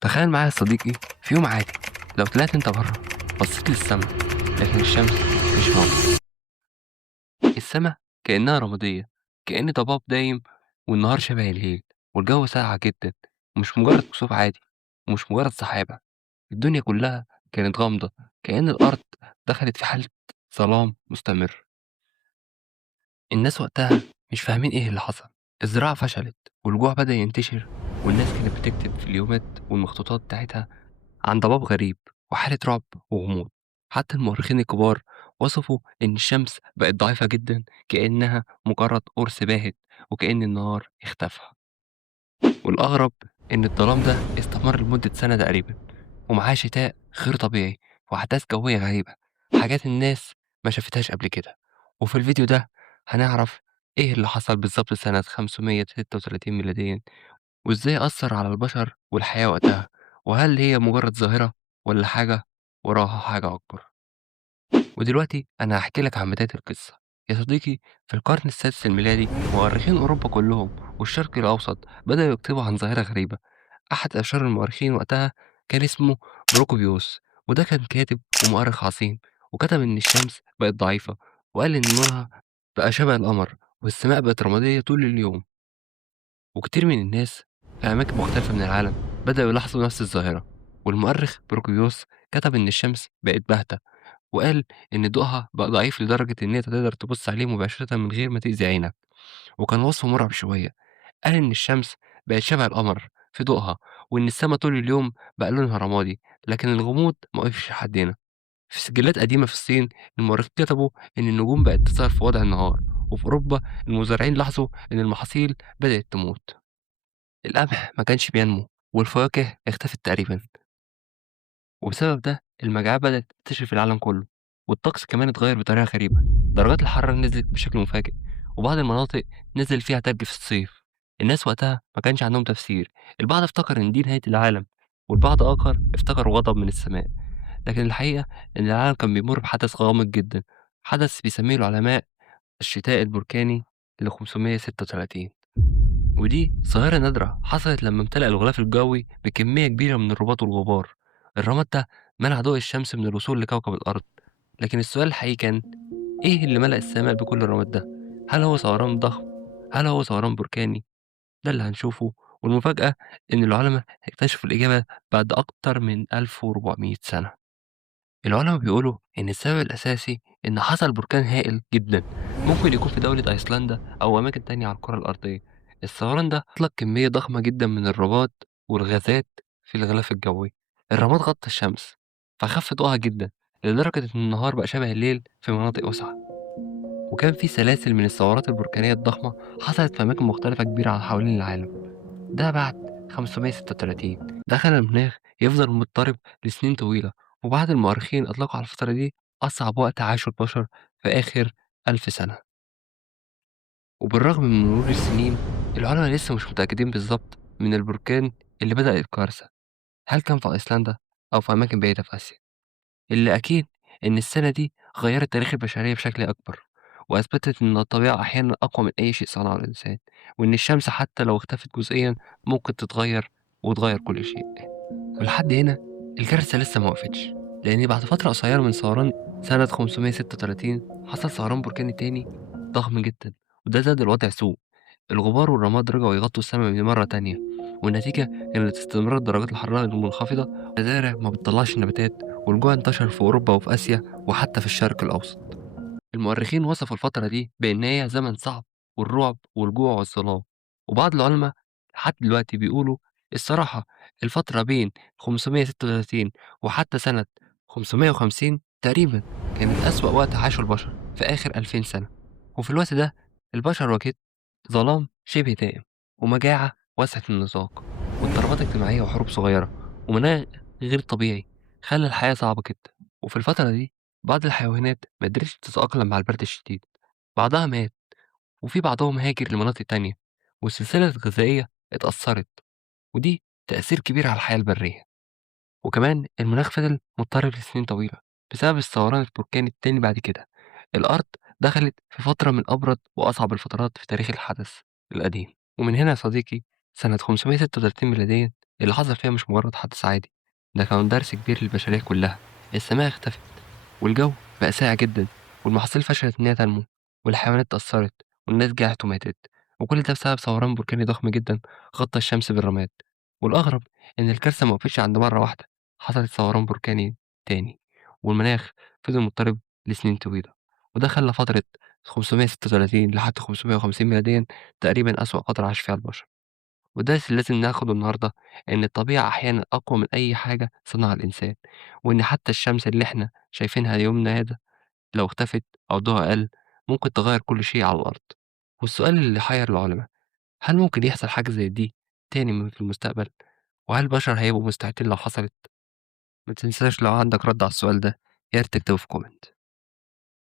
تخيل معايا يا صديقي في يوم عادي، لو طلعت انت بره بصيت للسما لكن الشمس مش موجودة. السما كأنها رمادية، كأن ضباب دايم، والنهار شبه الليل، والجو ساقع جدا، ومش مجرد كسوف عادي، ومش مجرد سحابة. الدنيا كلها كانت غامضة، كأن الأرض دخلت في حالة ظلام مستمر. الناس وقتها مش فاهمين ايه اللي حصل. الزراعة فشلت، والجوع بدأ ينتشر، والناس كانت بتكتب في اليومات والمخطوطات بتاعتها عن ضباب غريب وحالة رعب وغموض. حتى المؤرخين الكبار وصفوا إن الشمس بقت ضعيفة جدا، كأنها مجرد قرص باهت، وكأن النهار اختفى. والأغرب إن الظلام ده استمر لمدة سنة تقريبا، ومعاه شتاء غير طبيعي وأحداث جوية غريبة، حاجات الناس ما شافتهاش قبل كده. وفي الفيديو ده هنعرف إيه اللي حصل بالظبط سنة 536 ميلاديا، وإزاي أثّر على البشر والحياة وقتها، وهل هي مجرد ظاهرة والّا حاجة وراها حاجة أكبر؟ ودلوقتي أنا هاحكي لك عن بداية القصة. يا صديقي، في القرن السادس الميلادي مؤرخين أوروبا كلهم والشرق الأوسط بدأوا يكتبوا عن ظاهرة غريبة. أحد أشهر المؤرخين وقتها كان اسمه بروكوبيوس، وده كان كاتب ومؤرخ عظيم، وكتب إن الشمس بقت ضعيفة، وقال إن نورها بقى شبه القمر، والسماء بقت رمادية طول اليوم. وكتير من الناس في أماكن مختلفة من العالم بدأوا يلاحظوا نفس الظاهرة. والمؤرخ بروكيوس كتب إن الشمس بقت باهتة، وقال إن ضوءها بقى ضعيف لدرجة إن أنت تقدر تبص عليه مباشرة من غير ما تأذي عينك. وكان وصفه مرعب شوية. قال إن الشمس بقت شبه القمر في ضوءها، وإن السما طول اليوم بقى لونها رمادي، لكن الغموض ما وقفش لحد هنا. في سجلات قديمة في الصين المؤرخين كتبوا إن النجوم بقت تظهر في وضع النهار، وفي أوروبا المزارعين لاحظوا إن المحاصيل بدأت تموت. القمح ما كانش بينمو، والفواكه اختفت تقريبًا، وبسبب ده المجاعات بدأت تنتشر في العالم كله، والطقس كمان اتغير بطريقة غريبة. درجات الحرارة نزلت بشكل مفاجئ، وبعض المناطق نزل فيها تلج في الصيف. الناس وقتها ما كانش عندهم تفسير، البعض افتكر إن دي نهاية العالم، والبعض آخر افتكر غضب من السماء. لكن الحقيقة إن العالم كان بيمر بحدث غامض جدًا، حدث بيسميه العلماء الشتاء البركاني ل536. ودي ظاهرة نادرة حصلت لما امتلأ الغلاف الجوي بكمية كبيرة من الرطوبات والغبار. الرماد ده منع ضوء الشمس من الوصول لكوكب الأرض. لكن السؤال الحقيقي كان إيه اللي ملأ السماء بكل الرماد ده؟ هل هو ثوران ضخم؟ هل هو ثوران بركاني؟ ده اللي هنشوفه. والمفاجأة إن العلماء اكتشفوا الإجابة بعد أكتر من 1400 سنة. العلماء بيقولوا إن السبب الأساسي إن حصل بركان هائل جدًا، ممكن يكون في دولة أيسلندا أو أماكن تانية على الكرة الأرضية. الثوران ده أطلق كمية ضخمة جدًا من الرماد والغازات في الغلاف الجوي. الرماد غطى الشمس فخف ضوءها جدًا، لدرجة إن النهار بقى شبه الليل في مناطق واسعة. وكان في سلاسل من الثورات البركانية الضخمة حصلت في أماكن مختلفة كبيرة حوالين العالم. ده بعد 536 ده خلى المناخ يفضل مضطرب لسنين طويلة. وبعض المؤرخين أطلقوا على الفترة دي أصعب وقت عاشه البشر في آخر 1000 سنة. وبالرغم من مرور السنين العلماء لسه مش متأكدين بالظبط من البركان اللي بدأ الكارثة، هل كان في أيسلندا أو في أماكن بعيدة في آسيا. اللي أكيد إن السنة دي غيرت تاريخ البشرية بشكل أكبر، وأثبتت إن الطبيعة أحيانا أقوى من أي شيء صنعه الإنسان، وإن الشمس حتى لو اختفت جزئيا ممكن تتغير وتغير كل شيء. ولحد هنا الكارثة لسه ما وقفتش، لأن بعد فترة قصيرة من ثوران سنة 536 حصل ثوران بركاني تاني ضخم جدا، وده زاد الوضع سوء. الغبار والرماد رجعوا يغطوا السماء مرة تانية، والنتيجة كانت استمرار درجات الحرارة المنخفضة، مزارع ما بتطلعش نباتات، والجوع انتشر في أوروبا وفي آسيا وحتى في الشرق الأوسط. المؤرخين وصفوا الفترة دي بإن هي زمن صعب والرعب والجوع والظلام. وبعض العلماء لحد دلوقتي بيقولوا الصراحة الفترة بين 536 وحتى سنة 550 تقريبا كانت أسوأ وقت عاشه البشر في آخر 2000 سنة. وفي الوقت ده البشر واجهت ظلام شبه دائم، ومجاعة واسعة النطاق، واضطرابات اجتماعية وحروب صغيرة، ومناخ غير طبيعي خلى الحياة صعبة جدا. وفي الفترة دي بعض الحيوانات ما قدرتش تتأقلم مع البرد الشديد، بعضها مات، وفي بعضهم هاجر لمناطق تانية، والسلسلة الغذائية اتأثرت. ودي تأثير كبير على الحياة البرية. وكمان المناخ فضل مضطرب لسنين طويلة بسبب الثوران البركاني التاني. بعد كده الأرض دخلت في فترة من أبرد وأصعب الفترات في تاريخ الحدث القديم. ومن هنا يا صديقي سنة 536 ميلاديا اللي حصل فيها مش مجرد حدث عادي، ده كان درس كبير للبشرية كلها. السماء اختفت، والجو بقى ساقع جدًا، والمحاصيل فشلت إن هي تنمو، والحيوانات اتأثرت، والناس جاعت وماتت، وكل ده بسبب ثوران بركاني ضخم جدًا غطى الشمس بالرماد. والأغرب إن الكارثة ما وقفتش عند مرة واحدة، حصلت ثوران بركاني تاني، والمناخ فضل مضطرب لسنين طويلة، وده خلى فترة 536 لحد 550 ميلاديًا تقريبًا أسوأ فترة عاش فيها البشر. والدرس اللي لازم ناخده النهارده إن الطبيعة أحيانًا أقوى من أي حاجة صنعها الإنسان، وإن حتى الشمس اللي إحنا شايفينها يومنا هذا لو اختفت أو ضوءها قل ممكن تغير كل شيء على الأرض. والسؤال اللي حير العلماء، هل ممكن يحصل حاجة زي دي تاني في المستقبل؟ وهل البشر هيبقوا مستعدين لو حصلت؟ ما تنساش لو عندك رد على السؤال ده يا ريت تكتبه في comment.